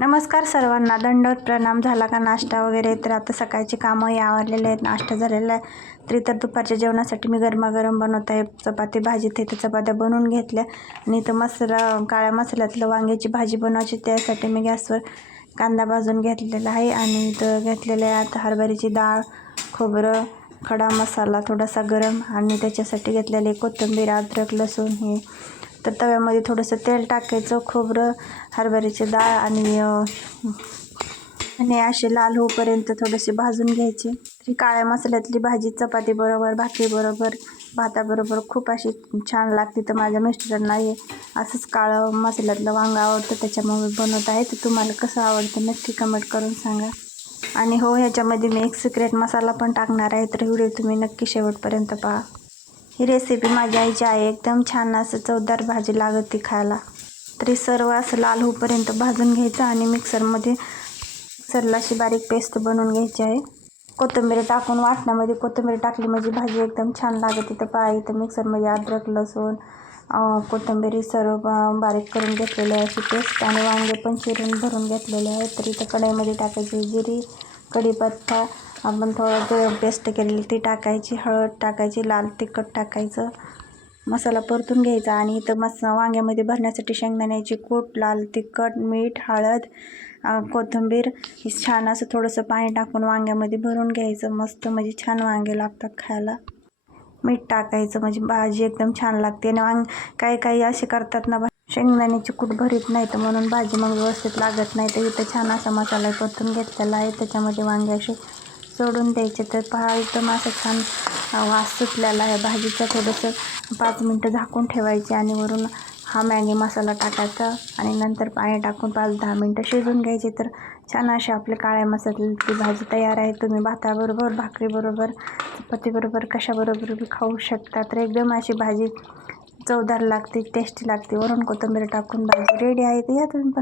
नमस्कार सर्वांना, दंडवत प्रणाम. झाला का नाश्ता वगैरे? तर आता सकाळची कामंही आवरलेले आहेत, नाश्ता झालेला आहे. तरी तर दुपारच्या जेवणासाठी मी गरमागरम बनवत आहे चपाती भाजी. ते तर चपात्या बनवून घेतल्या आणि इथं काळ्या मसाल्यातलं वांग्याची भाजी बनवायची, त्यासाठी मी गॅसवर कांदा भाजून घेतलेला आहे. आणि इथं घेतलेलं आहे आता हरभऱ्याची डाळ, खोबरं, खडा मसाला थोडासा गरम, आणि त्याच्यासाठी घेतलेले कोथिंबीर, अद्रक, लसूण हे. तर तव्यामध्ये थोडंसं तेल टाकायचं, खोबरं, हरभऱ्याची डाळ आणि असे लाल होईपर्यंत थोडेसे भाजून घ्यायचे. ही काळ्या मसाल्यातली भाजी चपाती बरोबर, भाकरी बरोबर, भाताबरोबर खूप अशी छान लागते. तर माझ्या मिस्टरांना हे असंच काळं मसाल्यातलं वांगं आवडतं, त्याच्यामुळे मी बनवत आहे. तर तुम्हाला कसं आवडतं नक्की कमेंट करून सांगा. आणि हो, ह्याच्यामध्ये मी एक सिक्रेट मसाला पण टाकणार आहे, तर व्हिडिओ तुम्ही नक्की शेवटपर्यंत पहा. ही रेसिपी माझ्या आईची आहे, एकदम छान असं चवदार भाजी लागत ती खायला. तरी सर्व असं लाल होईपर्यंत भाजून घ्यायचं आणि मिक्सरला अशी बारीक पेस्ट बनवून घ्यायची आहे. कोथिंबीर टाकून वाटणामध्ये कोथिंबीर टाकली म्हणजे भाजी एकदम छान लागते. तर पहा, इथं मिक्सरमध्ये अद्रक, लसूण, कोथिंबीर सर्व बारीक करून घेतलेले आहे अशी पेस्ट, आणि वांगे पण चिरून भरून घेतलेले आहे. तर इथं कढईमध्ये टाकायची जिरी, कढीपत्ता, आपण थोडं पेस्ट केलेली ती टाकायची, हळद टाकायची, लाल तिखट टाकायचं, मसाला परतून घ्यायचा. आणि इथं वांग्यामध्ये भरण्यासाठी शेंगदाण्याची कूट, लाल तिखट, मीठ, हळद, कोथिंबीर हे छान असं थोडंसं पाणी टाकून वांग्यामध्ये भरून घ्यायचं. मस्त म्हणजे छान वांगे लागतात खायला. मीठ टाकायचं म्हणजे भाजी एकदम छान लागते. आणि काही असे करतात ना, शेंगदाण्याची कूट भरीत नाही, तर म्हणून भाजी मग व्यवस्थित लागत नाही. तर इथं छान असा मसाला परतून घेतलेला आहे, त्याच्यामध्ये वांगे असे सोडून द्यायचे. तर पहा, एकदम असं छान वास सुटलेला आहे भाजीचा. थोडंसं 5 मिनटं झाकून ठेवायचे आणि वरून हा मॅगी मसाला टाकायचा आणि नंतर पाणी टाकून 5-10 मिनटं शिजवून घ्यायचे. तर छान अशी आपली काळ्या मसाल्याची भाजी तयार आहे. तुम्ही भाताबरोबर, भाकरीबरोबर, चपातीबरोबर, कशाबरोबर बी खाऊ शकता. तर एकदम अशी भाजी चवदार लागते, टेस्टी लागते. वरून कोथिंबीर टाकून भाजी रेडी आहे. तर या तुम्ही पण.